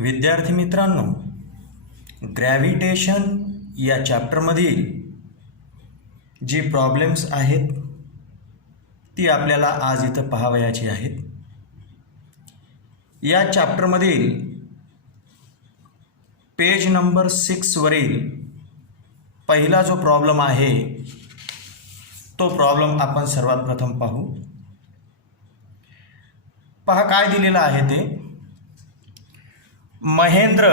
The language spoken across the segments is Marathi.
विद्यार्थी मित्रांनो, ग्रॅव्हिटेशन या चॅप्टरमधील जी प्रॉब्लेम्स आहेत ती आपल्याला आज इथं पाहावयाची आहेत. या चॅप्टरमधील पेज नंबर 6 वरील पहिला जो प्रॉब्लेम आहे तो प्रॉब्लेम आपण सर्वात प्रथम पाहू. पहा काय दिलेलं आहे ते. Mahendra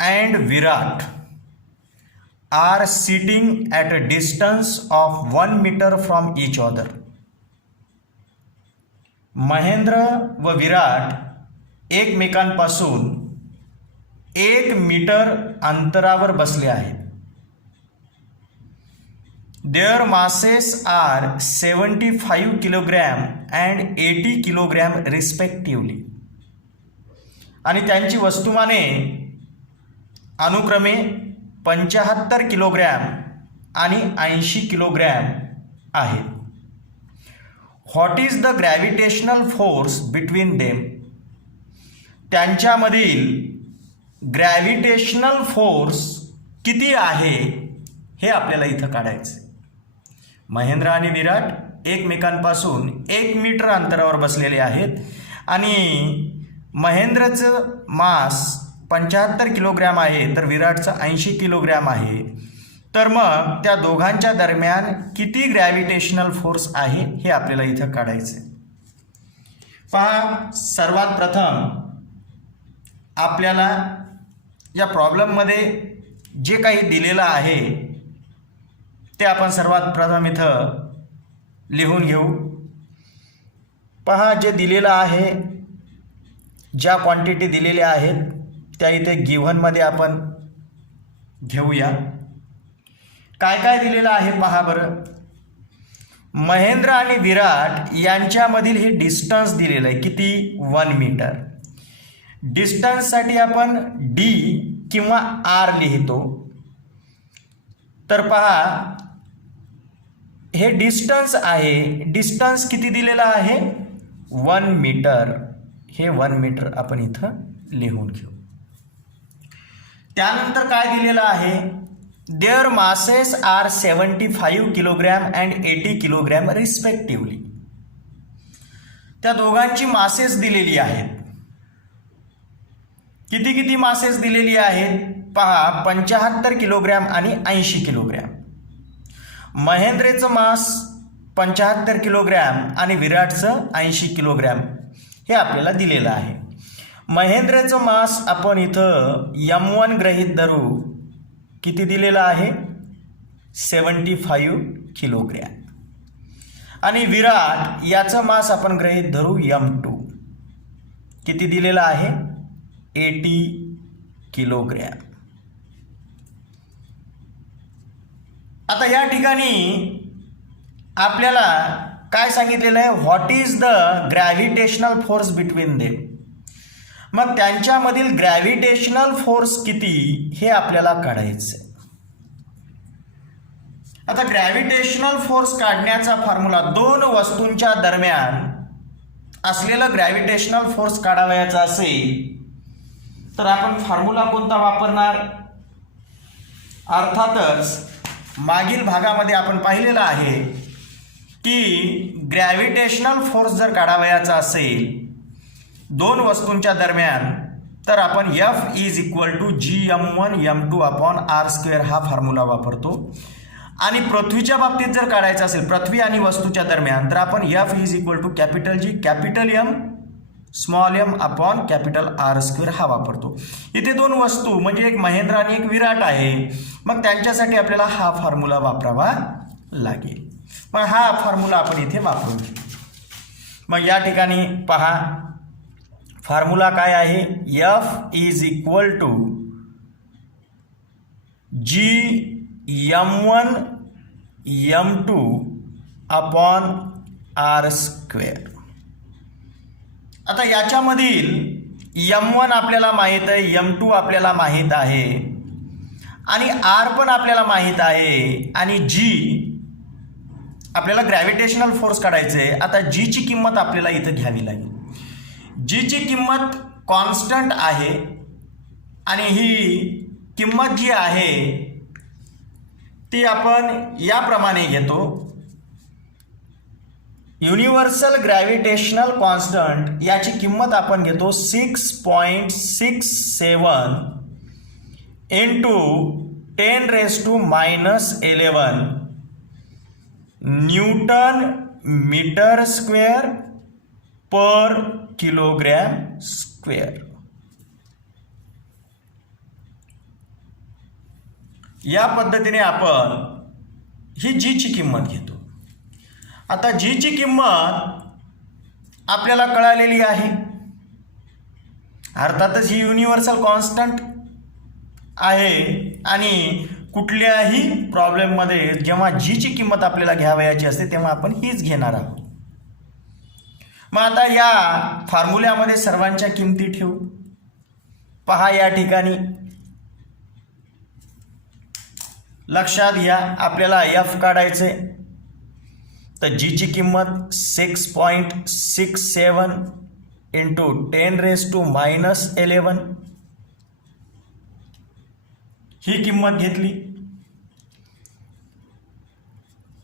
and Virat are sitting at a distance of 1 meter from each other. Mahendra व विराट एकमेकांपासून 1 मीटर अंतरावर बसले आहेत. Their masses are 75 kilogram and 80 kilogram respectively. आणि त्यांची वस्तुमाने अनुक्रमे 75 किलोग्रॅम आणि 80 किलोग्रॅम आहे. What is the gravitational force between them. त्यांच्यामधील ग्रॅव्हिटेशनल फोर्स किती आहे हे आपल्याला इथं काढायचं. महेंद्र आणि विराट एकमेकांपासून 1 मीटर अंतरावर बसलेले आहेत आणि महेंद्रचं मास 75 किलोग्रॅम आहे तर विराटचं 80 किलोग्रॅम आहे. तर मग त्या दोघांच्या दरम्यान किती ग्रॅव्हिटेशनल फोर्स आहे हे आपल्याला इथं काढायचं. पहा, सर्वात प्रथम आपल्याला या प्रॉब्लेममध्ये जे काही दिलेलं आहे ते आपण सर्वात प्रथम इथं लिहून घेऊ. पहा, जे दिलेलं आहे, ज्या क्वांटिटी दिलेल्या आहेत त्या इथे गिव्हनमध्ये आपण घेऊया. काय काय दिलेलं आहे पहा बरं. महेंद्र आणि विराट यांच्यामधील हे डिस्टन्स दिलेलं आहे किती, 1 मीटर. डिस्टन्ससाठी आपण डी किंवा आर लिहितो. तर पहा, हे डिस्टन्स आहे. डिस्टन्स किती दिलेला आहे, 1 मीटर. हे 1 मीटर आपण इथं लिहून घेऊ. त्यानंतर काय दिलेलं आहे, their masses are 75 kilogram and 80 kilogram respectively. त्या दोघांची मासेस दिलेली आहेत. किती किती मासेस दिलेली आहेत पहा, 75 किलोग्रॅम आणि 80 किलोग्रॅम. महेंद्रेचं मास 75 किलोग्रॅम आणि विराटचं 80 किलोग्रॅम हे आपल्याला दिलेलं आहे. महेंद्रचं मास आपण इथं M1 गृहीत धरू. किती दिलेलं आहे, 75 किलोग्रॅम. आणि विराट याचं मास आपण गृहीत धरू M2. किती दिलेलं आहे, 80 किलोग्रॅम. आता या ठिकाणी आपल्याला काय सांगितलेलं आहे, what is the gravitational force between them. मग त्यांच्यामधील ग्रॅव्हिटेशनल फोर्स किती हे आपल्याला काढायचं. आता ग्रॅव्हिटेशनल फोर्स काढण्याचा फॉर्म्युला, दोन वस्तूंच्या दरम्यान असलेला ग्रॅव्हिटेशनल फोर्स काढावयाचा असेल तर आपण फॉर्म्युला कोणता वापरणार. अर्थातच मागील भागामध्ये आपण पाहिलेलं आहे की ग्रॅव्हिटेशनल फोर्स जर काढावयाचा असेल दोन वस्तूंच्या दरम्यान तर आपण F is equal to GM1 M2 upon R² हा फॉर्म्युला वापरतो. आणि पृथ्वीच्या बाबतीत जर काढायचं असेल पृथ्वी आणि वस्तूच्या दरम्यान तर आपण F is equal to capital G capital M small m upon capital R² हा वापरतो. इथे दोन वस्तू म्हणजे एक महेंद्र आणि एक विराट आहे. मग त्यांच्यासाठी आपल्याला हा फॉर्म्युला वापरावा लागेल. मग हा फॉर्म्युला आपण इथे वापरून घेऊ. मग या ठिकाणी पहा, फॉर्म्युला काय आहे, F is equal to GM1 M2 upon R². आता याच्यामधील M1 आपल्याला माहीत आहे, M2 आपल्याला माहीत आहे आणि R पण आपल्याला माहीत आहे आणि G आपल्याला ग्रॅव्हिटेशनल फोर्स काढायचे आहे. आता G ची किंमत आपल्याला इथं घ्यावी लागेल. G ची किंमत कॉन्स्टंट आहे आणि ही किंमत जी आहे ती आपण याप्रमाणे घेतो. युनिव्हर्सल ग्रॅव्हिटेशनल कॉन्स्टंट याची किंमत आपण घेतो 6.67 into 10⁻⁻11 Newton meter square per kilogram square. या पद्धतीने आपण ही जीची किंमत घेतो. आता जीची किंमत आपल्याला कळालेली आहे. अर्थातच ही युनिव्हर्सल कॉन्स्टंट आहे आणि कुठल्याही प्रॉब्लेममध्ये जेव्हा जीची किंमत आपल्याला घ्यावयाची असते तेव्हा आपण हीच घेणार आहोत. मग आता या फॉर्म्युल्यामध्ये सर्वांच्या किमती ठेवू. पहा या ठिकाणी लक्षात घ्या, आपल्याला एफ काढायचे. तर जीची किंमत 6.67 इंटू 10⁻⁻11 ही किंमत घेतली.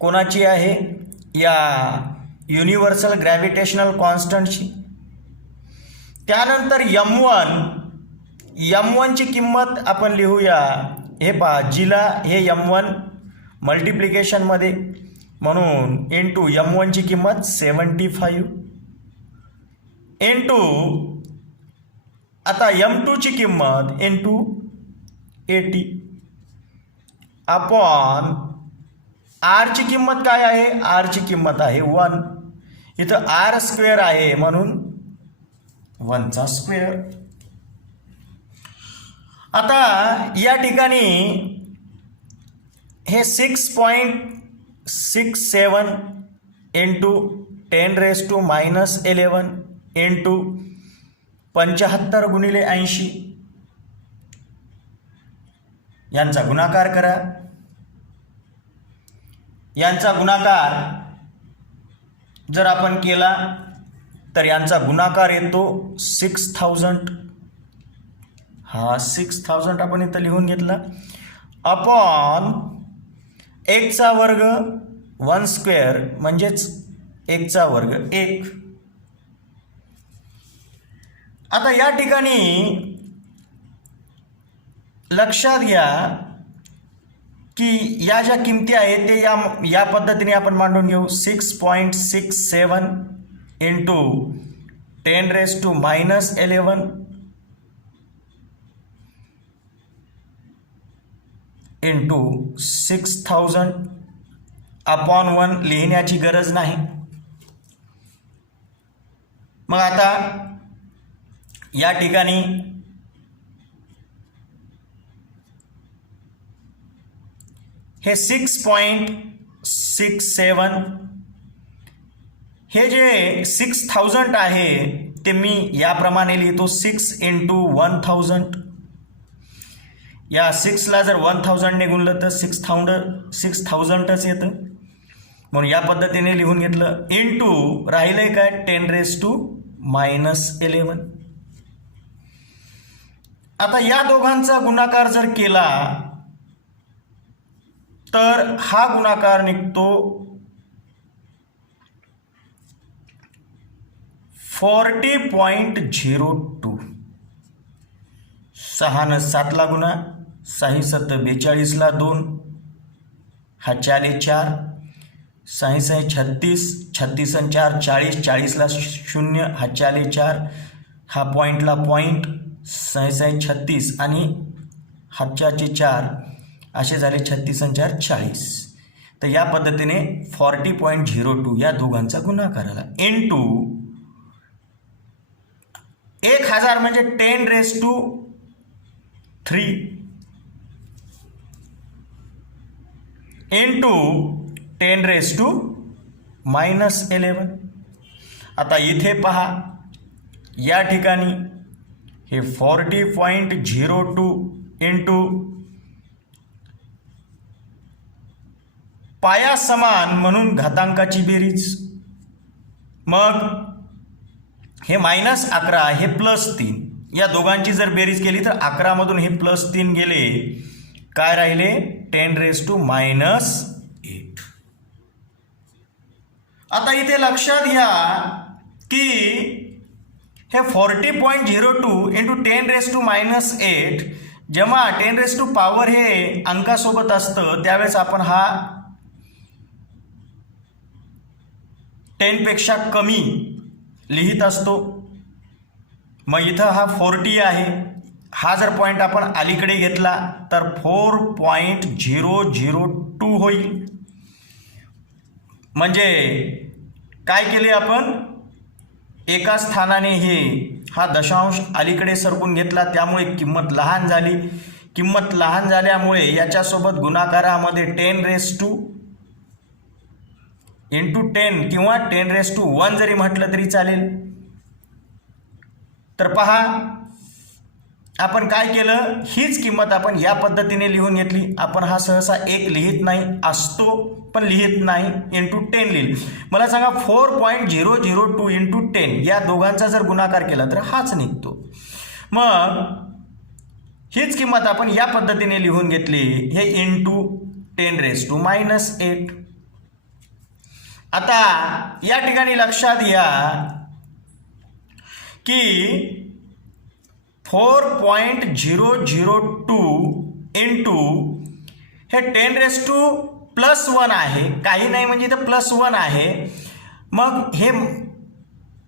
कोणाची आहे? या युनिव्हर्सल ग्रॅव्हिटेशनल कॉन्स्टंटची. त्यानंतर M1 ची किंमत आपण लिहूया. हे पहा, जीला हे M1 मल्टिप्लिकेशनमध्ये म्हणून इंटू M1 ची किंमत 75 इंटू आता M2 ची किंमत इंटू 80 अपॉन R ची किंमत काय आहे? R ची किंमत आहे 1. इथं R स्क्वेअर आहे म्हणून 1 चा स्क्वेअर. आता या ठिकाणी हे 6.67 इंटू 10⁻⁻11 इंटू 75 गुणिले 80 यांचा गुणाकार करा. यांचा गुणाकार जर आपण केला तर यांचा गुणाकार येतो 6000. हा 6000 आपण इथं लिहून घेतला अपॉन 1 चा वर्ग 1 स्क्वेअर म्हणजेच 1 चा वर्ग 1. आता या ठिकाणी लक्षात घ्या की या ज्या किमती आहेत ते या पद्धतीने आपण मांडून घेऊ. 6.67 इंटू 10⁻⁻11 इंटू 6000 अपॉन 1 लिहिण्याची गरज नाही. मग आता या ठिकाणी हे 6.67 हे जे 6000 आहे ते मी याप्रमाणे लिहितो 6 इंटू 1000. या 6ला जर 1000 ने गुणलं तर 6000च येतं म्हणून या पद्धतीने लिहून घेतलं. इंटू राहिलंय काय 10⁻⁻11. आता या दोघांचा गुणाकार जर केला तर हा गुणाकार निघतो 40.02. 6 न 7 ला गुणा, 6 7 42 ला 2, हा 4 4, 6 6 36, 36 आणि 4 40, 40 ला 0, हा 4 4, हा पॉईंटला पॉईंट, 6 6 36 आणि हातच्याचे 4 असे झाले 36 आणि 4 40. तर या पद्धतीने 40.02 या दोघांचा गुणाकार आला. इंटू 1000 म्हणजे 10⁻³ इंटू 10⁻⁻11. आता इथे पहा या ठिकाणी हे 40.02 इंटू पाया समान म्हणून घातांकाची बेरीज. मग हे -11 हे +3 या दोघांची जर बेरीज केली तर 11 मधून हे +3 गेले, काय राहिले 10⁻⁻8. आता इथे लक्षात घ्या की हे 40.02 इंटू 10⁻⁻8 जेव्हा 10⁻⁻ हे अंकासोबत असतं त्यावेळेस आपण हा 10 पेक्षा कमी लिहित असतो. मग इथं हा 40 आहे, हा जर पॉईंट आपण अलीकडे घेतला तर 4.002 होईल. म्हणजे काय केले आपण, एका स्थानाने हा दशांश अलीकडे सरकून घेतला, त्यामुळे किंमत लहान झाली. किंमत लहान झाल्यामुळे याच्यासोबत गुणाकारामध्ये 10⁻⁻ इंटू 10 किंवा 10⁻1 जरी म्हटलं तरी चालेल. तर पहा आपण काय केलं, हीच किंमत आपण या पद्धतीने लिहून घेतली. आपण हा सहसा 1 लिहित नाही, असतो पण लिहित नाही, इंटू 10 लिहिली. मला सांगा 4.002 इंटू 10 या दोघांचा जर गुणाकार केला तर हाच निघतो. मग हीच किंमत आपण या पद्धतीने लिहून घेतली, हे इंटू 10⁻⁻8. आता या ठिकाणी लक्षात घ्या की 4.002 इंटू हे 10⁻+1 आहे, काही नाही म्हणजे इथं +1 आहे. मग हे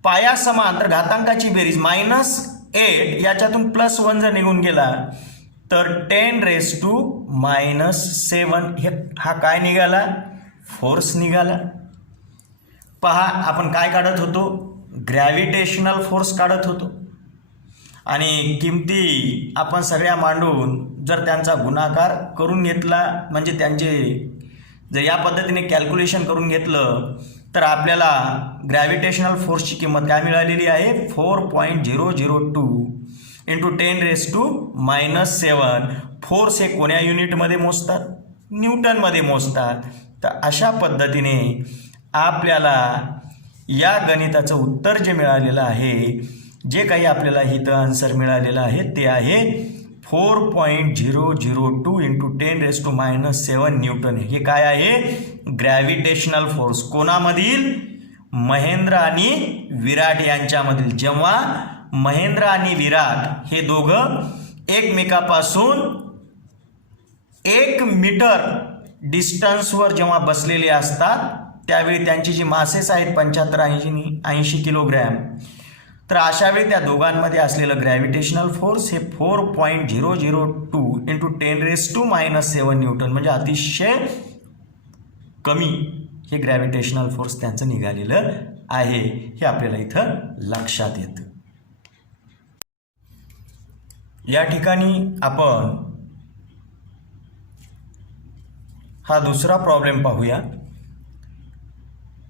पाया समान तर घातांकाची बेरीज -8 याच्यातून +1 जर निघून गेला तर 10⁻⁻7 हे हा काय निघाला, फोर्स निघाला. पहा आपण काय काढत होतो, ग्रॅव्हिटेशनल फोर्स काढत होतो. आणि किमती आपण सगळ्या मांडून जर त्यांचा गुणाकार करून घेतला, म्हणजे त्यांचे जर या पद्धतीने कॅल्क्युलेशन करून घेतलं तर आपल्याला ग्रॅव्हिटेशनल फोर्सची किंमत काय मिळालेली आहे, 4.002 इंटू 10⁻⁻7. फोर्स हे कोण्या युनिटमध्ये मोजतात, न्यूटनमध्ये मोजतात. तर अशा पद्धतीने आपल्याला या गणिताचं उत्तर जे मिळालेलं आहे, जे काही आपल्याला इथं आन्सर मिळालेलं आहे ते आहे 4.002 इंटू 10⁻⁻7 न्यूटन. हे काय आहे, ग्रॅव्हिटेशनल फोर्स. कोणामधील, महेंद्र आणि विराट यांच्यामधील. जेव्हा महेंद्र आणि विराट हे दोघं एकमेकापासून 1 मीटर डिस्टन्सवर जेव्हा बसलेले असतात त्यावेळी त्यांची जी मासेस आहेत 75-80 किलोग्रॅम, तर अशा वेळी त्या दोघांमध्ये असलेलं ग्रॅव्हिटेशनल फोर्स हे 4.002 इंटू 10⁻⁻7 न्यूटन, म्हणजे अतिशय कमी हे ग्रॅव्हिटेशनल फोर्स त्यांचं निघालेलं आहे. हे आपल्याला इथं लक्षात येतं. या ठिकाणी आपण हा दुसरा प्रॉब्लेम पाहूया.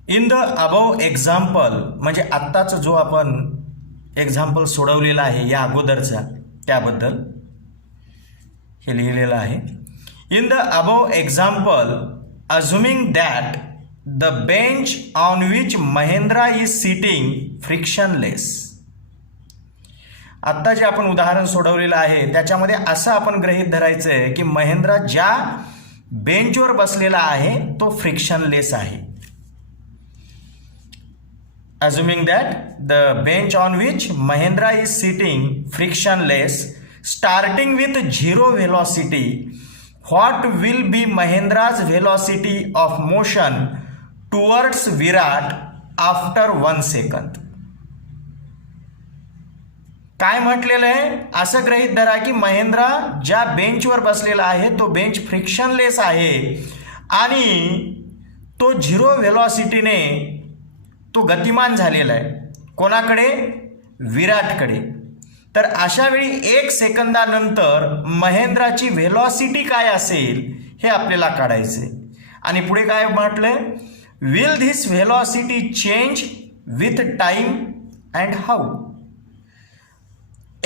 इन द अबव एक्झाम्पल, म्हणजे आत्ताच जो आपण एक्झाम्पल सोडवलेला आहे या अगोदरचा त्याबद्दल हे लिहिलेलं आहे. In the above example assuming that the bench on which Mahindra is sitting frictionless. आत्ता जे आपण उदाहरण सोडवलेलं आहे त्याच्यामध्ये असं आपण गृहीत धरायचं आहे की महेंद्रा ज्या बेंचवर बसलेला आहे तो फ्रिक्शनलेस आहे. Assuming that the bench on which Mahendra is sitting frictionless, starting with 0 velocity, what will be Mahendra's velocity of motion towards Virat after 1 second? काय म्हटलेलं आहे, असं गृहीत धरा की महेंद्रा ज्या बेंचवर बसलेला आहे तो बेंच फ्रिक्शनलेस आहे आणि तो 0 व्हेलॉसिटीने तो गतिमान झालेला आहे. कोणाकडे, विराटकडे. तर अशा वेळी 1 सेकंदानंतर महेंद्राची व्हेलॉसिटी काय असेल हे आपल्याला काढायचे. आणि पुढे काय म्हटलंय, will this velocity change with time and how.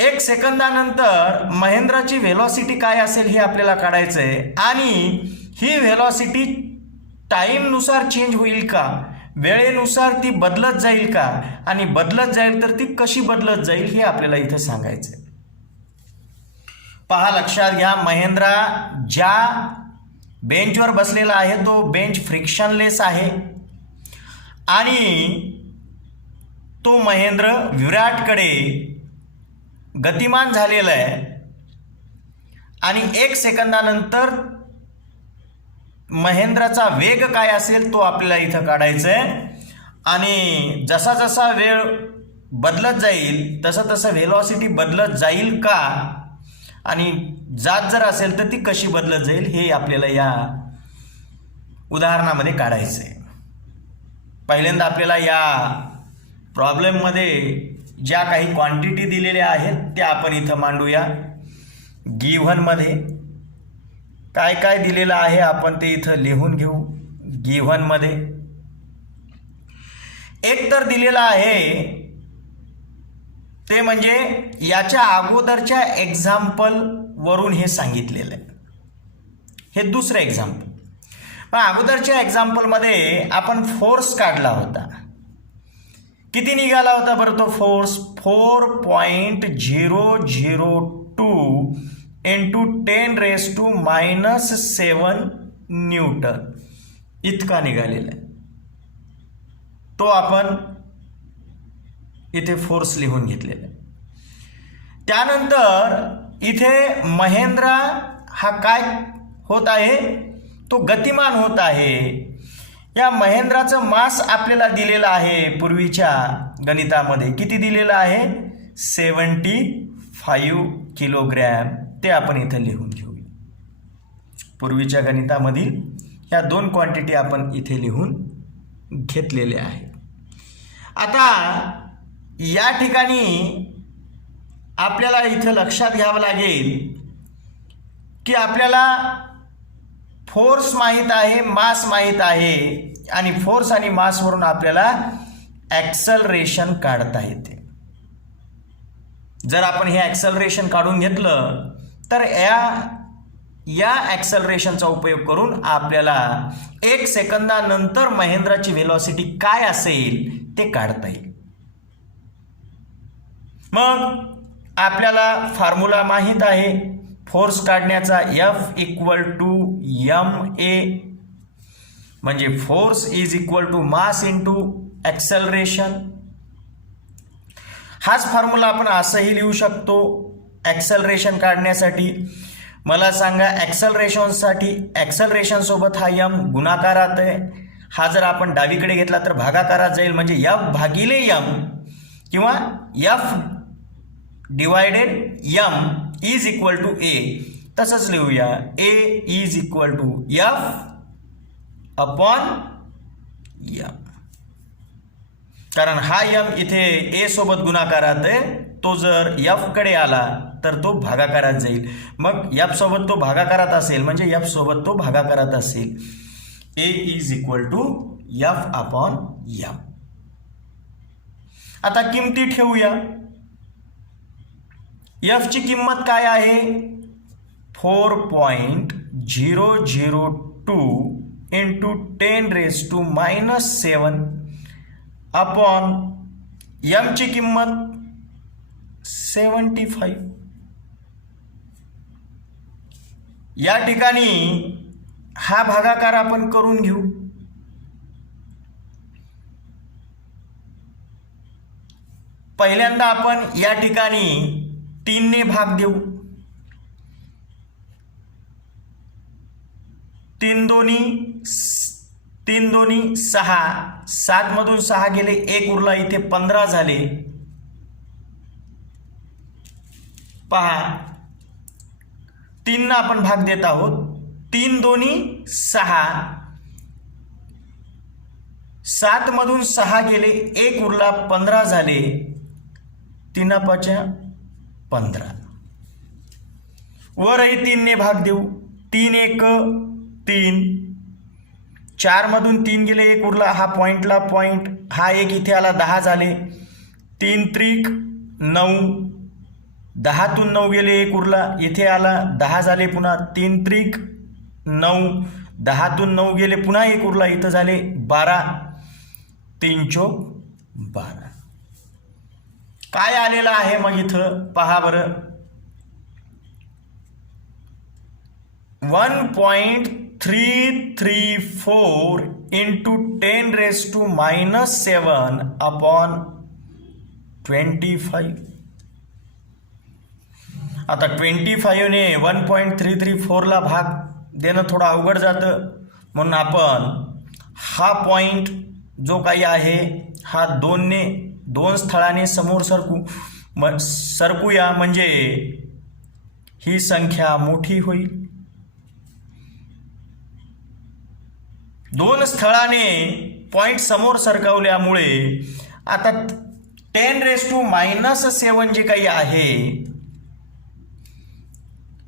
1 सेकंदानंतर महेंद्राची व्हेलॉसिटी काय असेल हे आपल्याला काढायचं आहे. आणि ही व्हेलॉसिटी टाईमनुसार चेंज होईल का, वेळेनुसार ती बदलत जाईल का, आणि बदलत जाईल तर ती कशी बदलत जाईल हे आपल्याला इथं सांगायचं आहे. पहा, लक्षात घ्या, महेंद्रा ज्या बेंचवर बसलेला आहे तो बेंच फ्रिक्शनलेस आहे आणि तो महेंद्र विराटकडे गतिमान झालेला आहे आणि 1 सेकंदानंतर महेंद्राचा वेग काय असेल तो आपल्याला इथं काढायचा आहे. आणि जसा जसा वेळ बदलत जाईल तसं तसं व्हेलॉसिटी बदलत जाईल का, आणि जात जर असेल तर ती कशी बदलत जाईल हे आपल्याला या उदाहरणामध्ये काढायचं आहे. पहिल्यांदा आपल्याला या प्रॉब्लेममध्ये ज्या काही क्वांटिटी दिलेल्या आहेत त्या आपण इथं मांडूया. गिव्हनमध्ये काय काय दिलेलं आहे आपण ते इथं लिहून घेऊ. गिव्हनमध्ये एक तर दिलेलं आहे ते म्हणजे याच्या अगोदरच्या एक्झाम्पल वरून हे सांगितलेलं आहे. हे दुसरं एक्झाम्पल. पण अगोदरच्या एक्झाम्पलमध्ये आपण फोर्स काढला होता. किती निघाला होता बरं तो फोर्स? 4.002 इंटू 10⁻⁻7 न्यूटन इतका निघालेला आहे. तो आपण इथे फोर्स लिहून घेतलेला आहे. त्यानंतर इथे महेंद्रा हा काय होत आहे? तो गतिमान होत आहे. या महेंद्राचं मास आपल्याला दिलेलं आहे पूर्वीच्या गणितामध्ये. किती दिलेलं आहे? 75 किलोग्रॅम. ते आपण इथं लिहून घेऊया. पूर्वीच्या गणितामधील ह्या 2 क्वांटिटी आपण इथे लिहून घेतलेल्या आहेत. आता या ठिकाणी आपल्याला इथं लक्षात घ्यावं लागेल की आपल्याला फोर्स माहीत आहे, मास माहीत आहे, आणि फोर्स आणि मासवरून आपल्याला ॲक्सलरेशन काढता येते. जर आपण हे ॲक्सलरेशन काढून घेतलं तर या ॲक्सलरेशनचा उपयोग करून आपल्याला 1 सेकंदानंतर महेंद्राची व्हेलॉसिटी काय असेल ते काढता येईल. मग आपल्याला फॉर्म्युला माहीत आहे फोर्स काढण्याचा. F = ma, म्हणजे फोर्स = मास इंटू ॲक्सलरेशन. हाच फॉर्म्युला आपण असंही लिहू शकतो ॲक्सलरेशन काढण्यासाठी. मला सांगा, ॲक्सलरेशन सोबत हा m गुणाकारात आहे. हा जर आपण डावीकडे घेतला तर भागाकारात जाईल, म्हणजे F भागिले m किंवा F डिवायडेड m = a. तसंच लिहूया, a = F अपॉन m. कारण हा m इथे a सोबत गुणाकारात आहे. तो जर F कडे आला तर तो भागाकारात जाईल. मग F सोबत तो भागाकारात असेल म्हणजे F सोबत तो भागाकारात असेल. a = F upon m. आता किमती ठेवूया. F ची किंमत काय आहे? 4.002 इंटू 10⁻⁻7 अपॉन m ची किंमत 75. या ठिकाणी हा भागाकार आपण करून घेऊ. पहिल्यांदा आपण या ठिकाणी 3 ने भाग देऊ. 3 दोन्ही 6. 7 मधून 6 गेले, 1 उरला, इथे 15 झाले. पहा, 3 ना आपण भाग देत आहोत. 3 दोन्ही 6. 7 मधून 6 गेले, 1 उरला, 15 झाले. 3 5 15. वरही 3 ने भाग देऊ. 3 1 3. 4 मधून 3 गेले, 1 उरला, हा पॉइंटला पॉइंट, हा 1 इथे आला, 10 झाले. 3 त्रिक 9. 10 तून 9 गेले, 1 उरला, इथे आला, 10 झाले पुन्हा. 3 त्रिक 9. 10 तून 9 गेले, पुन्हा 1 उरला, इथं झाले 12. 3 चौक 12. काय आलेलं आहे मग इथं पहा बरं. 1.334 into 10⁻⁻7 upon 25. आता 25 ने 1.334 ला भाग देणं थोडं अवघड जातं, म्हणून आपण हा पॉइंट जो काही आहे हा 2 स्थळाने समोर सरकूया, म्हणजे ही संख्या मोठी होईल. 2 स्थळाने पॉइंट समोर सरकवल्यामुळे आता 10⁻⁻7 जे काही आहे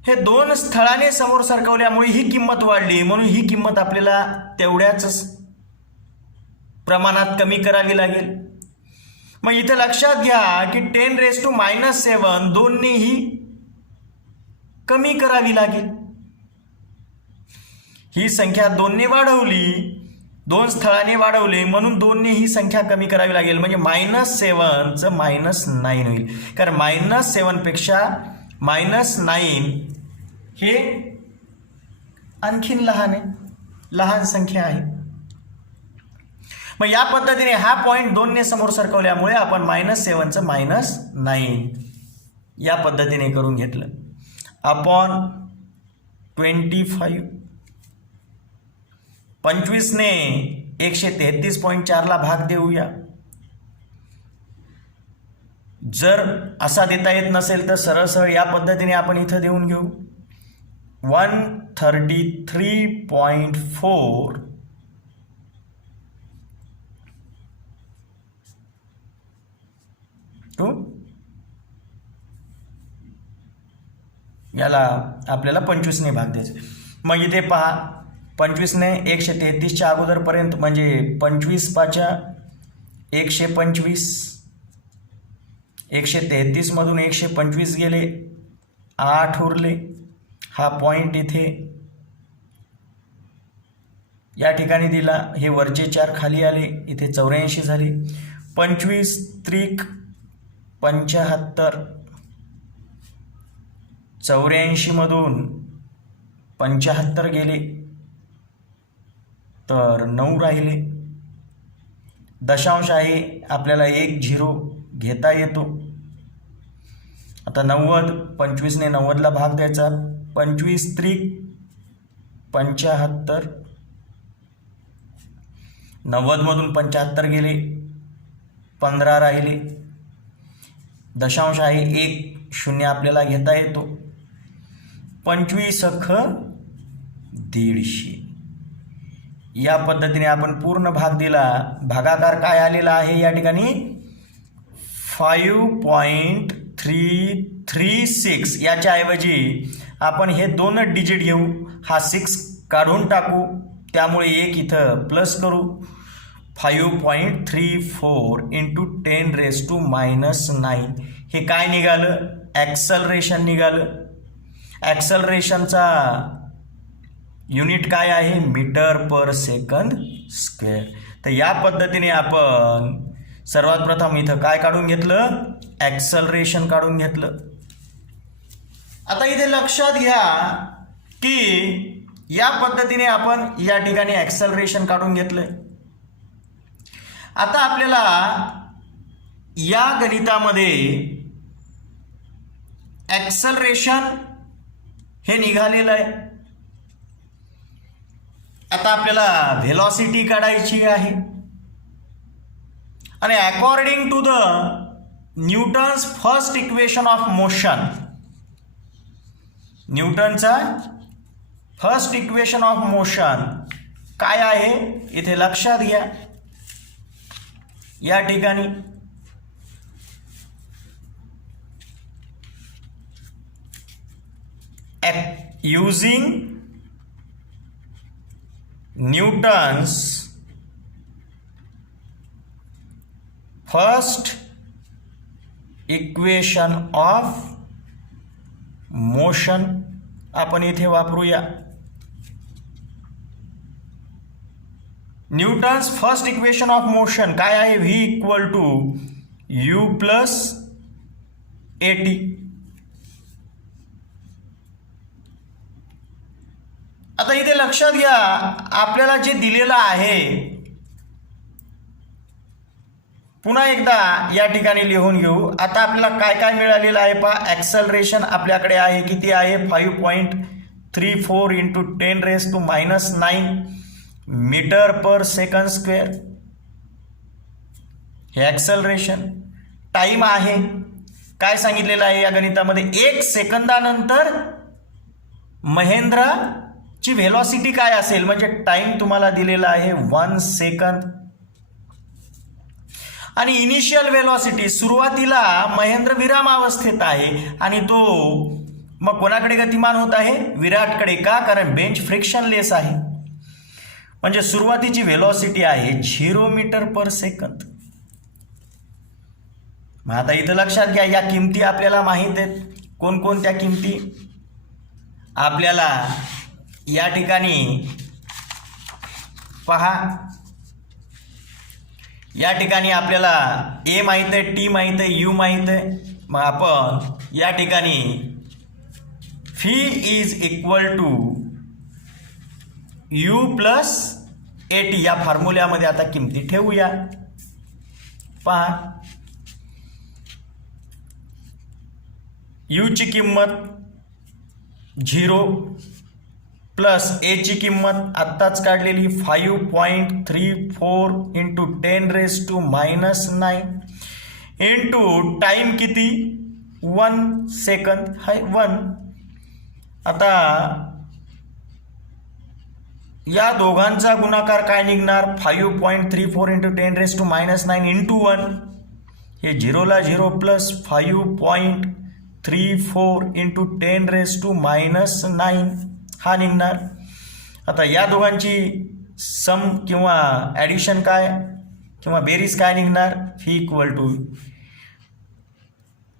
हे 2 स्थळाने समोर सरकवल्यामुळे ही किंमत वाढली, म्हणून ही किंमत आपल्याला तेवढ्याच प्रमाणात कमी करावी लागेल. मग इथे लक्षात घ्या की 10⁻⁻7 दोन्हीही कमी करावी लागेल. ही संख्या 2ने वाढवली, 2 स्थळाने वाढवले, म्हणून 2ने ही संख्या कमी करावी लागेल, म्हणजे -7चं -9 होईल. कारण -7 पेक्षा -9 हे आणखीन लहान संख्या आहे. मग या पद्धतीने हा पॉइंट 2ने समोर सरकवल्यामुळे आपण -7चं -9 या पद्धतीने करून घेतलं. अपॉन 25. 25 ने 133.4 ला भाग देऊया. जर असा देता येत नसेल तर सरळ या पद्धतीने आपण इथं देऊन घेऊ. 133.4 याला आपल्याला 25 ने भाग द्यायचा. मग इथे पहा, 25 ने 133च्या अगोदरपर्यंत म्हणजे 25 पाच्या 125, 133 मधून 125 गेले, 8 उरले. हा पॉइंट इथे या ठिकाणी दिला, हे वरचे 4 खाली आले, इथे 84 झाले. 25 त्रिक 75, 84 मधून 75 गेले तर 9 राहिले. दशांश आहे, आपल्याला 1 0 घेता येतो. आता 90, 25 ने 90 ला भाग द्यायचा. 25 त्रिक 75, 90 मधून 75 गेले, 15 राहिले. दशांश आहे, 1 0 आपल्याला घेता येतो. 25 अख 150. या पद्धतीने आपण पूर्ण भाग दिला. भागाकार काय आलेला आहे या ठिकाणी 5.336. याच्या ऐवजी आपण हे 2 डिजिट घेऊ, हा 6 काढून टाकू, त्यामुळे 1 इथं प्लस करू. 5.34 into 10⁻⁹ हे काय निघालं, ॲक्सलरेशन निघालं. ॲक्सलरेशनचा युनिट काय आहे, मीटर पर सेकंद स्क्वेअर. तर या पद्धतीने आपण सर्वात प्रथम इथं काय काढून घेतलं, ॲक्सलरेशन काढून घेतलं. आता इथे लक्षात घ्या की या पद्धतीने आपण या ठिकाणी ॲक्सलरेशन काढून घेतलं. आता आपल्याला या गणितामध्ये ॲक्सलरेशन हे निघालेलं आहे. आता आपल्याला व्हेलॉसिटी काढायची आहे आणि according to the Newton's first equation of motion, न्यूटनचा फर्स्ट इक्वेशन ऑफ मोशन काय आहे इथे लक्षात घ्या. या ठिकाणी using Newton's first equation of motion आपण इथे वापरूया. Newton's first equation of motion काय आहे? V equal to U plus AT. आता इथे लक्षात घ्या, आपल्याला जे दिलेलं आहे पुन्हा एकदा या ठिकाणी लिहून घेऊ. आता आपल्याला काय काय मिळालेलं आहे पहा. ॲक्सलरेशन आपल्याकडे आहे, किती आहे? 5.34 into 10⁻⁻9 metre per second square. हे ॲक्सलरेशन. टाइम आहे, काय सांगितलेलं आहे या गणितामध्ये? 1 सेकंदानंतर महेंद्रची व्हेलॉसिटी काय असेल, म्हणजे टाइम तुम्हाला दिलेला आहे 1 सेकंद. आणि इनिशियल व्हेलॉसिटी, सुरुवातीला महेंद्र विरामावस्थेत आहे आणि तो मग कोणाकडे गतिमान होत आहे? विराटकडे. का? कारण बेंच फ्रिक्शनलेस आहे. म्हणजे सुरुवातीची व्हेलॉसिटी आहे 0 मीटर पर सेकंद. मग आता इथं लक्षात घ्या, या किमती आपल्याला माहीत आहेत. कोणकोणत्या किमती? आपल्याला या ठिकाणी पहा, या ठिकाणी आपल्याला ए माहीत आहे, टी माहीत आहे, यू माहीत आहे. मग आपण या ठिकाणी V is equal to U plus AT या फॉर्म्युल्यामध्ये आता किमती ठेवूया. पहा, यूची किंमत 0 प्लस एची किंमत आत्ताच काढलेली 5.34 इंटू 10⁻⁹ इंटू टाइम किती? 1 सेकंद हाय 1. आता या दोघांचा गुणाकार काय निघणार? 5.34 इंटू 10⁻⁹ इंटू 1. हे 0ला 0 प्लस 5.34 इंटू 10⁻⁹ हा निघणार. आता या दोघांची सम किंवा ॲडिशन काय किंवा बेरीज काय निघणार? फी इक्वल टू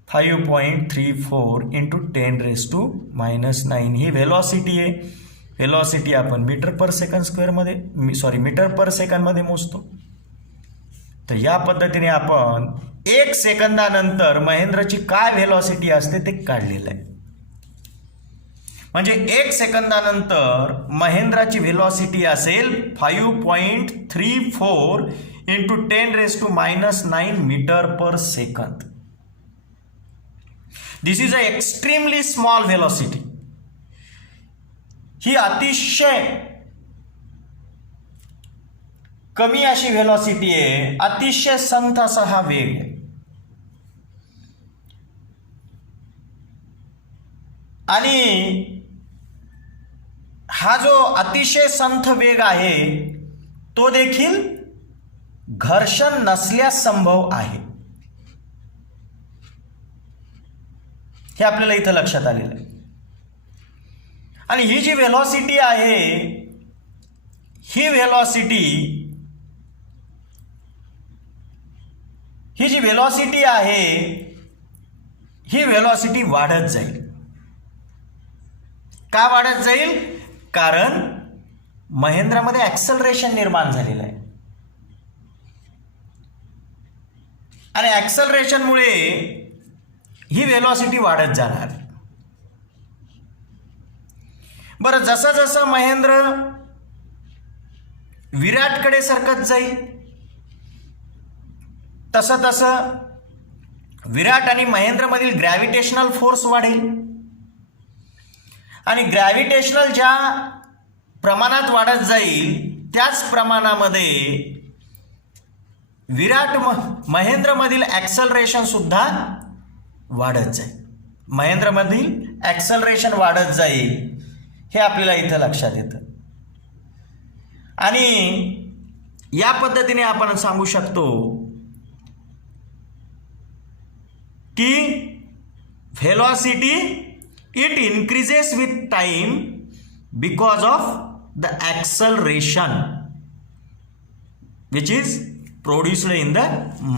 5.34 इंटू 10⁻⁹ ही व्हेलॉसिटी आहे. व्हेलॉसिटी आपण मीटर पर सेकंड स्क्वेअरमध्ये मीटर पर सेकंडमध्ये मोजतो. तर या पद्धतीने आपण 1 सेकंदानंतर महेंद्रची काय व्हेलॉसिटी असते ते काढलेलं आहे. म्हणजे 1 सेकंदानंतर महेंद्राची व्हेलॉसिटी असेल 5.34 into 10⁻⁹ meter per second. This is a extremely small velocity. ही अतिशय कमी अशी व्हेलॉसिटी आहे, अतिशय संथ असा हा वेग आहे. आणि हा जो अतिशय संथ वेग आहे तो देखील घर्षण नसल्यास संभव आहे. हे आपल्याला इथं लक्षात आलेलं आहे. आणि ही जी व्हेलॉसिटी आहे ही जी व्हेलॉसिटी आहे ही व्हेलॉसिटी वाढत जाईल. का वाढत जाईल? कारण महेंद्रामध्ये ॲक्सलरेशन निर्माण झालेलं आहे आणि ॲक्सलरेशनमुळे ही व्हेलॉसिटी वाढत जाणार. बरं, जसं जसं महेंद्र विराटकडे सरकत जाईल तसं तसं विराट आणि महेंद्रमधील ग्रॅव्हिटेशनल फोर्स वाढेल आणि ग्रॅव्हिटेशनल ज्या प्रमाणात वाढत जाईल त्याच प्रमाणामध्ये महेंद्रमधील ॲक्सलरेशन सुद्धा वाढत जाईल. महेंद्रमधील ॲक्सलरेशन वाढत जाईल हे आपल्याला इथं लक्षात येतं. आणि या पद्धतीने आपण सांगू शकतो की velocity it increases with time because of the acceleration which is produced in the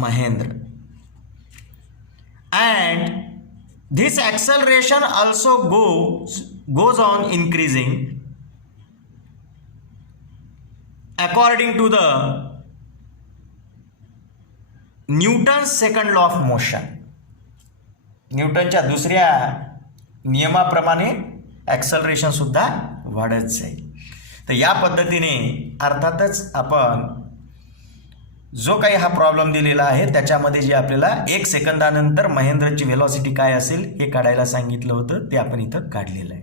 Mahindra, and this acceleration also goes on increasing according to the Newton second law of motion, न्यूटनच्या दुसऱ्या नियमाप्रमाणे ॲक्सलरेशन सुद्धा वाढत जाईल. तर या पद्धतीने अर्थातच आपण जो काही हा प्रॉब्लेम दिलेला आहे त्याच्यामध्ये जे आपल्याला 1 सेकंदानंतर महेंद्रची व्हेलॉसिटी काय असेल हे काढायला सांगितलं होतं ते आपण इथं काढलेलं आहे.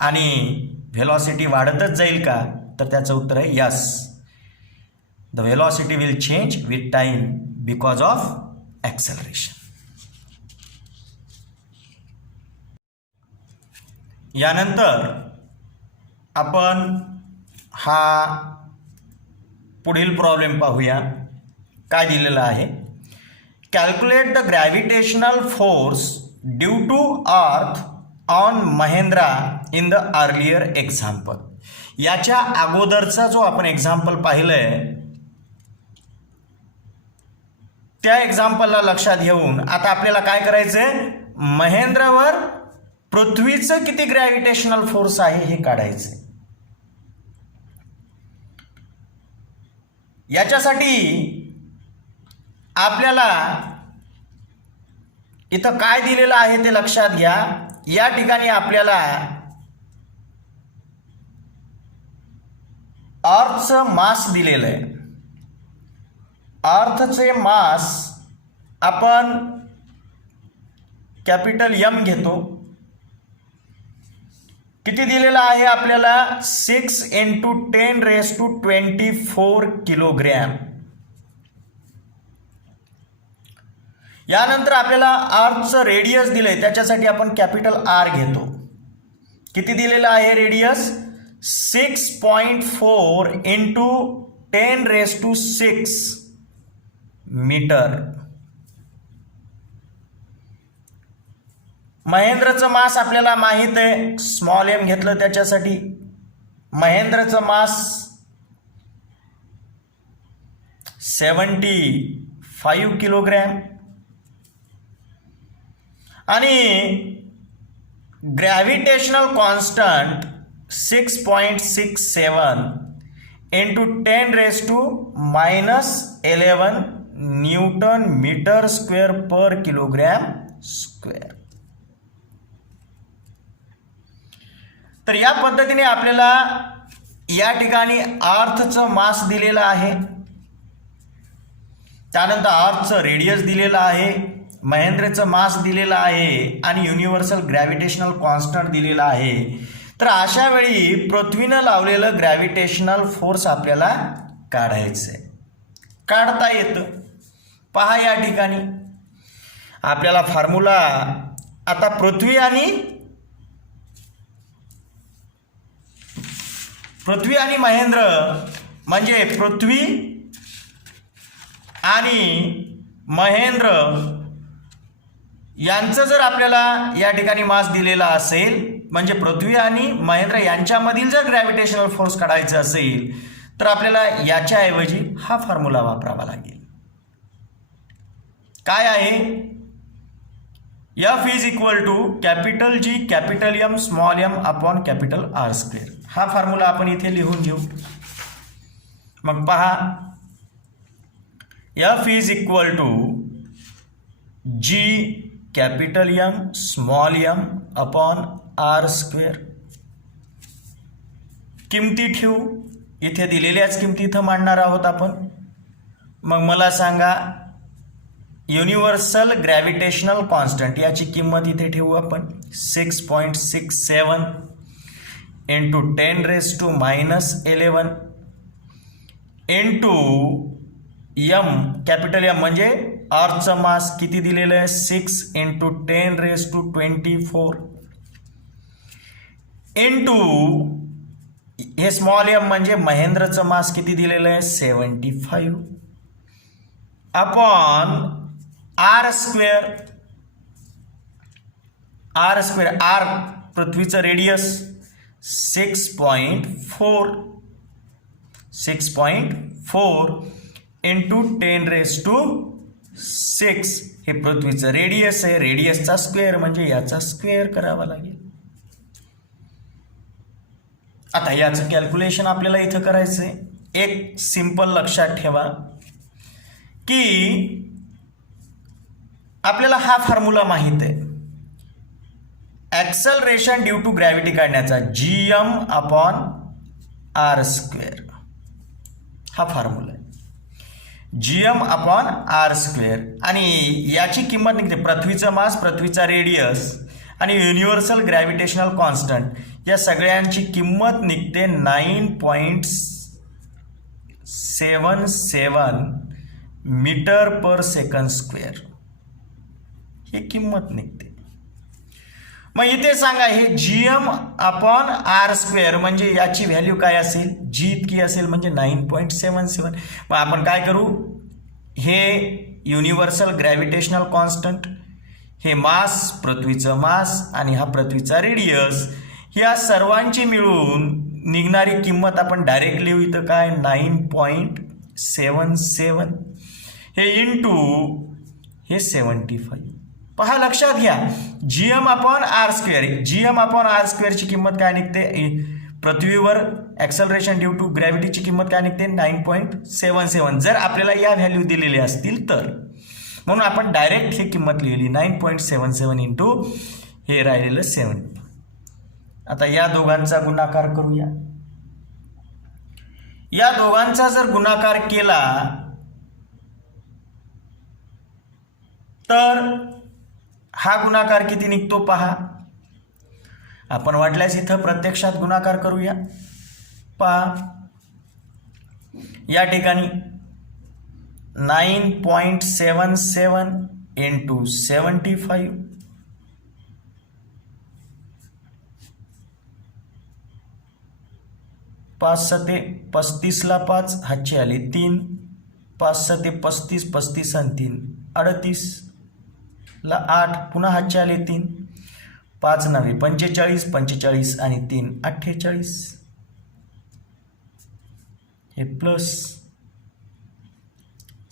आणि व्हेलॉसिटी वाढतच जाईल का, तर त्याचं उत्तर आहे yes. The velocity will change with time because of acceleration. यानंतर आपण हा पुढील प्रॉब्लेम पाहूया. काय दिलेलं आहे, calculate the gravitational force due to earth on Mahendra in the earlier example. याच्या अगोदरचा जो आपण एक्झाम्पल पाहिलंय त्या एक्झाम्पलला लक्षात घेऊन आता आपल्याला काय करायचंय, महेंद्रावर पृथ्वीचं किती ग्रॅव्हिटेशनल फोर्स आहे हे काढायचंय. याच्यासाठी आपल्याला इथं काय दिलेलं आहे ते लक्षात घ्या. या ठिकाणी आपल्याला अर्थचं मास दिलेलं आहे. अर्थचे मास आपण कॅपिटल एम घेतो. किती दिलेला आहे आपल्याला, 6 × 10⁻24 किलोग्रॅम. यानंतर आपल्याला अर्थचं रेडियस दिलंय त्याच्यासाठी आपण कॅपिटल आर घेतो. किती दिलेलं आहे रेडियस, 6.4 × 10⁻6 मीटर. महेंद्रचं मास आपल्याला माहित आहे, स्मॉल एम घेतलं त्याच्यासाठी. महेंद्रचं मास 75 किलोग्रॅम आणि gravitational constant 6.67 × 10⁻11 newton meter square per kilogram square. तर या पद्धतीने आपल्याला या ठिकाणी अर्थचं मास दिलेलं आहे, त्यानंतर अर्थचं रेडियस दिलेलं आहे, महेंद्रचं मास दिलेलं आहे आणि युनिव्हर्सल ग्रॅव्हिटेशनल कॉन्स्टंट दिलेला आहे. तर अशा वेळी पृथ्वीनं लावलेलं ग्रॅव्हिटेशनल फोर्स आपल्याला काढायचंय. काढता येतं. पहा या ठिकाणी आपल्याला फॉर्म्युला, आता पृथ्वी आणि महेंद्र म्हणजे पृथ्वी आणि महेंद्र यांचं जर आपल्याला या ठिकाणी मास दिलेला असेल, म्हणजे पृथ्वी आणि महेंद्र यांच्यामधील जर ग्रॅव्हिटेशनल फोर्स काढायचा असेल तर आपल्याला याच्याऐवजी हा फॉर्म्युला वापरावा लागेल. काय आहे, F = capital G capital M small m upon capital R square. हा फॉर्म्युला आपण इथे लिहून घेऊ. मग पहा, F = G capital M small m upon R square. किमती ठेवू, इथे दिलेल्याच किमती इथं मांडणार आहोत आपण. मग मला सांगा, युनिव्हर्सल ग्रॅव्हिटेशनल कॉन्स्टंट याची किंमत इथे ठेवू आपण, 6.67 × 10⁻11 इंटू M कॅपिटल M म्हणजे अर्थचं मास किती दिलेलं आहे, 6 × 10⁻24 इंटू हे स्मॉल m म्हणजे महेंद्रचं मास किती दिलेलं आहे, 75 अपॉन R स्क्वेअर. R पृथ्वीचं रेडियस 6.4 × 10⁻6 हे पृथ्वीचं रेडियस आहे. रेडियसचा स्क्वेअर म्हणजे याचा स्क्वेअर करावा लागेल. आता याचं कॅल्क्युलेशन आपल्याला इथं करायचं आहे. एक सिंपल लक्षात ठेवा की आपल्याला हा फॉर्म्युला माहित आहे, ॲक्सलरेशन ड्यू टू ग्रॅव्हिटी काढण्याचा gm/r². हा फॉर्म्युला आहे gm/r². आणि याची किंमत निघते पृथ्वीचं मास, पृथ्वीचा रेडियस आणि युनिव्हर्सल ग्रॅव्हिटेशनल कॉन्स्टंट या सगळ्यांची किंमत निघते 9.77 मीटर/सेकंड². ही किंमत निघते. मग इथे सांगा हे gm/r² म्हणजे याची व्हॅल्यू काय असेल, जी इतकी असेल म्हणजे 9.77. मग आपण काय करू, हे युनिव्हर्सल ग्रॅव्हिटेशनल कॉन्स्टंट, हे मास, पृथ्वीचं मास आणि हा पृथ्वीचा रेडियस, ह्या सर्वांची मिळून निघणारी किंमत आपण डायरेक्ट लिहू इथं काय 9.77 हे इंटू हे 75. पहा लक्षात घ्या gm/r². ची किंमत काय निघते, पृथ्वीवर ॲक्सलरेशन ड्यू टू ग्रॅव्हिटीची किंमत काय निघते 9.77. जर आपल्याला या व्हॅल्यू दिलेल्या असतील तर, म्हणून आपण डायरेक्ट ही किंमत लिहिली 9.77 इंटू हे राहिलेलं 70. आता या दोघांचा गुणाकार करूया. या दोघांचा जर गुणाकार केला तर हा गुणाकार किती निघतो पहा. आपण वाटल्यास इथं प्रत्यक्षात गुणाकार करूया. पहा या ठिकाणी 9.77 इंटू 75 5 सते 35 ला 5 हातचे आले 3, 5 सते 35, 35 आणि 3 38 ला 8 पुन्हा हातचे आले 3, 5 नवे 45, 45 आणि 3 48 हे प्लस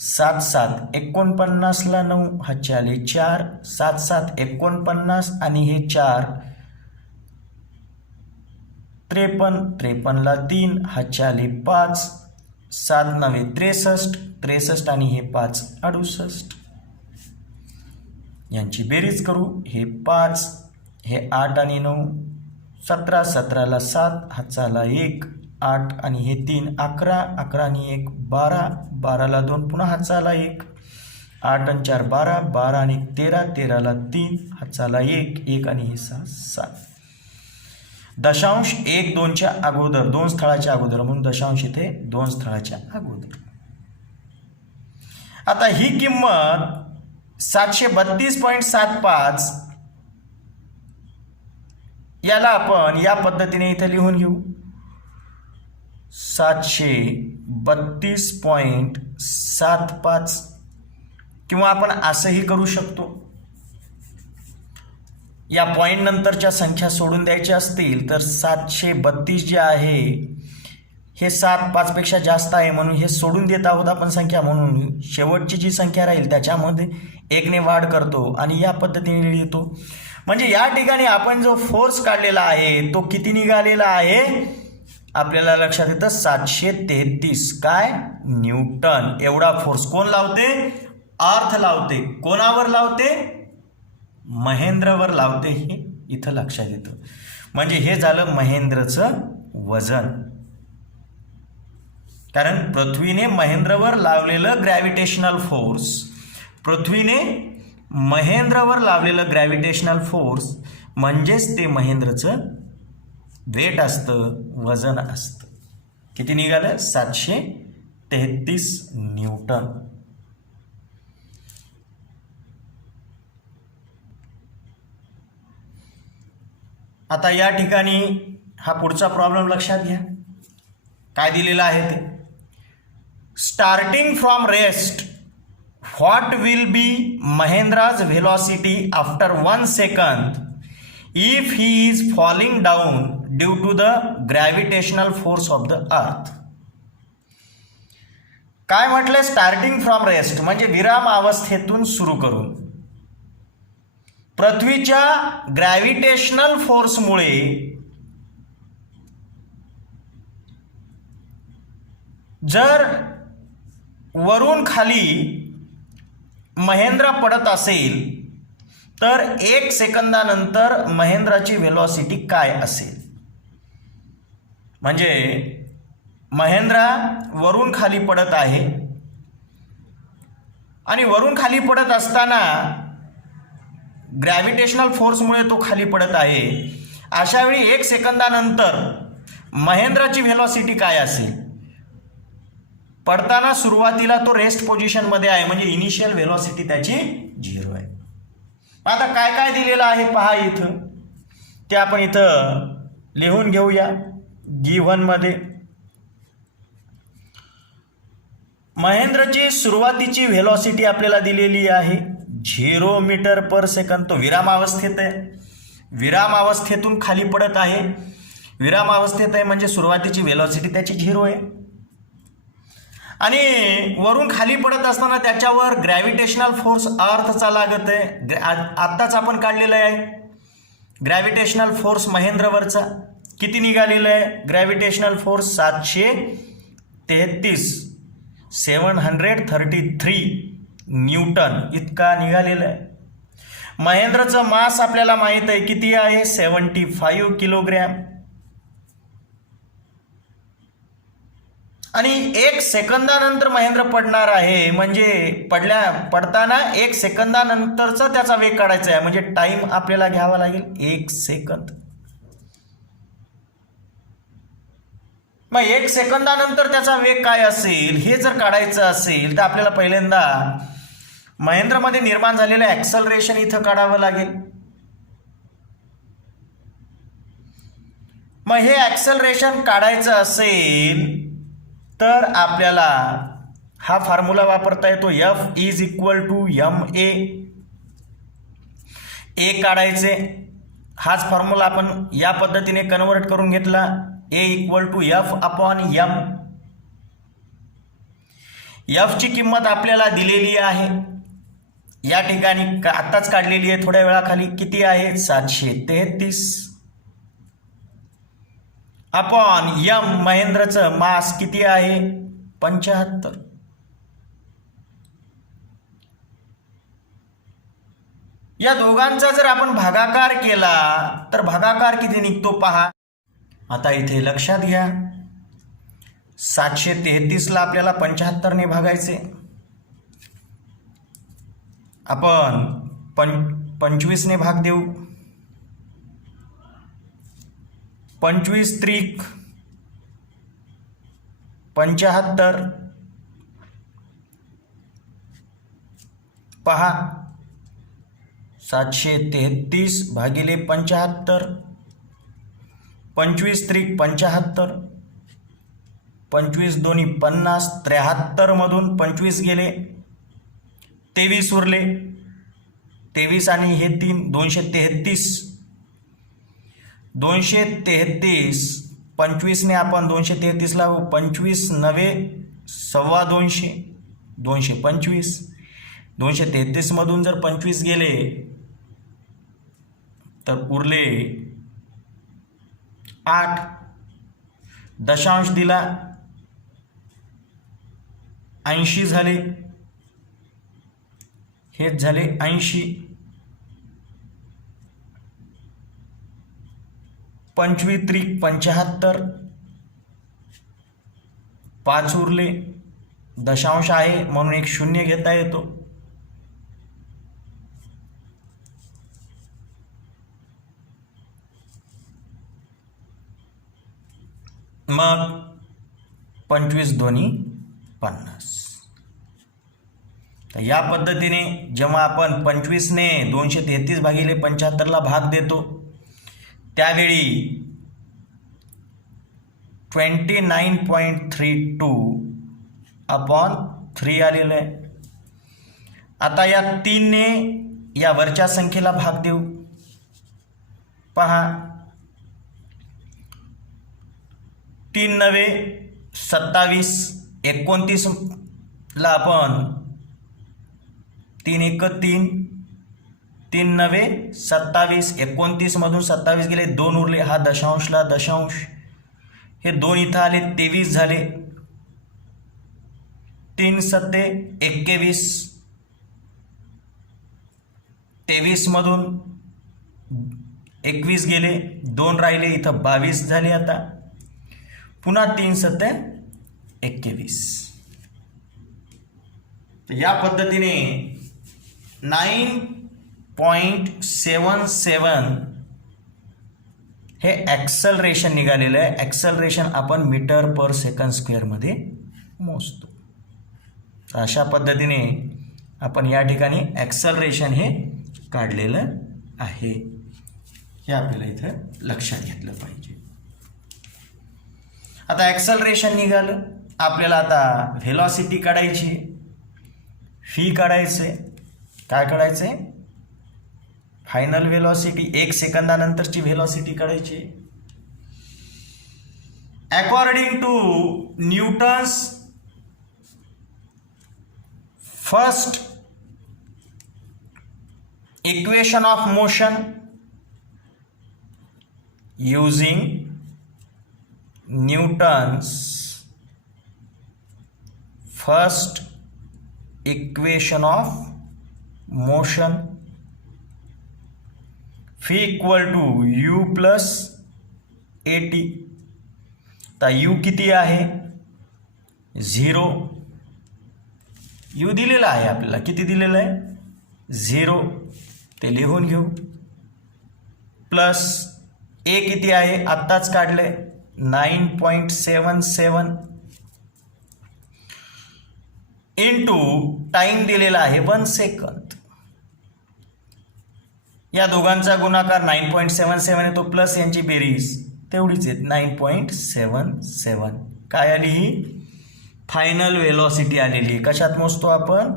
7 7 49 ला 9 हातचे आले 4, 7 7 49 आणि हे 4 53, 53 ला 3 हातचे आले 5, 7 नवे 63, 63 आणि हे 5 68. यांची बेरीज करू, हे 5 हे 8 आणि 9 17, 17 ला 7 हातचा आला 1 8 आणि हे 3 11, 11 आणि 1 12, 12 ला 2 पुन्हा हातचा आला 1 8 आणि 4 12, 12 आणि 13, 13 ला 3 हातचा आला 1 1 आणि हे 6 7. दशांश 1 2च्या अगोदर, 2 स्थळाच्या अगोदर, म्हणून दशांश इथे 2 स्थळाच्या अगोदर. आता ही किंमत 732.75 याला आपण या पद्धतीने इथे लिहून घेऊ 732.75 किंवा आपण असंही करू शकतो. या पॉइंट नंतरच्या संख्या सोडून द्यायच्या असतील तर 732 जे आहे हे 7 5 पेक्षा जास्त आहे म्हणून हे सोडून देत आहोत आपण संख्या, म्हणून शेवटची जी संख्या राहील त्याच्यामध्ये 1 ने वाढ करतो आणि या पद्धतीने लिहितो. म्हणजे या ठिकाणी आपण जो फोर्स काढलेला आहे तो किती निघालेला आहे आपल्याला लक्षात येतं 733 काय न्यूटन. एवढा फोर्स कोण लावते, अर्थ लावते. कोणावर लावते, महेंद्रवर लावते. हे इथं लक्षात येतं. म्हणजे हे झालं महेंद्रचं वजन, कारण पृथ्वीने महेंद्रवर लावलेलं ग्रॅव्हिटेशनल फोर्स, पृथ्वीने महेंद्रवर लावलेलं ग्रॅव्हिटेशनल फोर्स म्हणजेच ते महेंद्रचं वेट असतं, वजन असतं. किती निघालं 733 न्यूटन. आता या ठिकाणी हा पुढचा प्रॉब्लेम लक्षात घ्या. काय दिलेलं आहे ते, starting from rest what will be Mahendra's velocity after 1 second if he is falling down due to the gravitational force of the earth. काय म्हटलंय, स्टार्टिंग फ्रॉम रेस्ट म्हणजे विराम अवस्थेतून सुरू करून पृथ्वीच्या ग्रॅव्हिटेशनल फोर्समुळे जर वरून खाली महेंद्र पडत असेल तर 1 सेकंदानंतर महेंद्राची व्हेलॉसिटी काय असेल? म्हणजे महेंद्रा वरून खाली पडत आहे आणि वरून खाली पडत असताना ग्रॅव्हिटेशनल फोर्समुळे तो खाली पडत आहे. अशा वेळी 1 सेकंदानंतर महेंद्राची व्हेलॉसिटी काय असेल? पडताना सुरुवातीला तो रेस्ट पोझिशनमध्ये आहे, म्हणजे इनिशियल व्हेलॉसिटी त्याची 0 आहे. आता काय काय दिलेलं आहे पहा इथं, ते आपण इथं लिहून घेऊया. गिव्हनमध्ये महेंद्रची सुरुवातीची व्हेलॉसिटी आपल्याला दिलेली आहे 0 मीटर पर सेकंद. तो विरामावस्थेत आहे, विरामावस्थेतून खाली पडत आहे. विरामावस्थेत आहे म्हणजे सुरुवातीची व्हेलॉसिटी त्याची 0 आहे. आणि वरून खाली पडत असताना त्याच्यावर ग्रॅव्हिटेशनल फोर्स अर्थचा लागत आहे. आत्ताच आपण काढलेला आहे ग्रॅव्हिटेशनल फोर्स महेंद्रवरचा. किती निघालेला आहे ग्रॅव्हिटेशनल फोर्स? 733 न्यूटन इतका निघालेला आहे. महेंद्रचं मास आपल्याला माहित आहे किती आहे? 75 किलोग्रॅम. आणि 1 सेकंदानंतर महेंद्र पडणार आहे, म्हणजे पडताना 1 सेकंदानंतरचा त्याचा वेग काढायचा आहे, म्हणजे टाइम आपल्याला घ्यावा लागेल 1 सेकंद. मग 1 सेकंदानंतर त्याचा वेग काय असेल हे जर काढायचं असेल तर आपल्याला पहिल्यांदा महेंद्रमध्ये निर्माण झालेलं ॲक्सलरेशन इथं काढावं लागेल. मग हे ॲक्सलरेशन काढायचं असेल तर आपल्याला हा फॉर्म्युला वापरता येतो. F = ma. ए काढायचे, हाच फॉर्म्युला आपण या पद्धतीने कन्वर्ट करून घेतला. A = F/m. F ची किंमत आपल्याला दिलेली आहे या ठिकाणी, आत्ताच काढलेली आहे थोड्या वेळाखाली. किती आहे? 733 अपॉन m. महेंद्रचं मास किती आहे? 75. या दोघांचा जर आपण भागाकार केला तर भागाकार किती निघतो पहा. आता इथे लक्षात घ्या, 733ला आपल्याला 75 ने भागायचे. आपण 25 ने भाग देऊ. 25 त्रिक 75. पहा 733 भागिले 75. 25 त्रिक 75. 25 दोन्ही 50. 73 मधून 25 गेले, 23 उरले. 23 आणि हे 3 233. 233 25 ने आपण 233 ला 25 9 225. 225 233 मधून जर 25 गेले तर उरले 8. दशांश दिला 80 झाले. हेच झाले 80. 25 त्रिक 75. 5 उरले. दशांश आहे म्हणून एक 0 घेता येतो. मग 25 दोन्ही 50. तर या पद्धतीने जेव्हा आपण 25 ने 233 भागिले 75 ला भाग देतो त्यावेळी 29.32 अपॉन 3 आलेलं आहे. आता या 3 ने या वरच्या संख्येला भाग देऊ. पहा 3 9 27. 29 ला आपण 3 1 3. 3 9 27. 29 मधून 27 गेले, 2 उरले. हा दशांशला दशांश, हे 2 इथं आले, 23 झाले. 3 सत्ते 21, 23 मधून 21 गेले, 2 राहिले, इथं 22 झाले. आता पुन्हा 3 सत्ते 21. तर या पद्धतीने 9.77 हे ॲक्सलरेशन निघालेलं आहे. ॲक्सलरेशन आपण मीटर पर सेकंड स्क्वेअरमध्ये मोजतो. अशा पद्धतीने आपण या ठिकाणी ॲक्सलरेशन हे काढलेलं आहे. हे आपल्याला इथं लक्षात घेतलं पाहिजे. आता ॲक्सलरेशन निघालं, आपल्याला आता व्हेलॉसिटी काढायची, फी काढायचे. काय काढायचे? फायनल व्हेलॉसिटी, 1 सेकंदानंतरची व्हेलॉसिटी काढायची. According to Newton's first equation of motion using Newton's first equation of motion, phi equal to u plus at. तर u किती आहे? 0. u दिलेला आहे आपल्याला, किती दिलेलं आहे? 0. ते लिहून घेऊ. प्लस ए किती आहे? आत्ताच काढले, 9.77 इंटू टाइम दिलेला आहे 1 सेकंद. या दोघांचा गुणाकार 9.77 येतो, प्लस यांची बेरीज तेवढीच आहे 9.77. काय आली? ही फायनल व्हेलॉसिटी आलेली. कशात मोजतो आपण?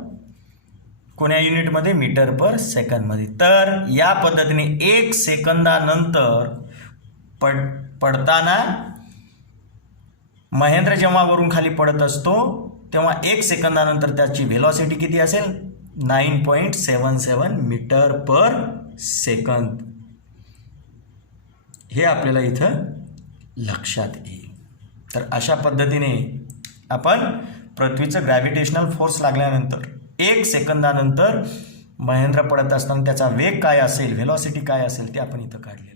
कोण्या युनिटमध्ये? मीटर पर सेकंदमध्ये. तर या पद्धतीने 1 सेकंदानंतर पडताना महेंद्र जेव्हा वरून खाली पडत असतो तेव्हा 1 सेकंदानंतर त्याची व्हेलॉसिटी किती असेल? 9.77 मीटर पर सेकंद. हे आपल्याला इथं लक्षात येईल. तर अशा पद्धतीने आपण पृथ्वीचं ग्रॅव्हिटेशनल फोर्स लागल्यानंतर 1 सेकंदानंतर महेंद्र पडत असताना त्याचा वेग काय असेल, व्हेलॉसिटी काय असेल ते आपण इथं काढलेलं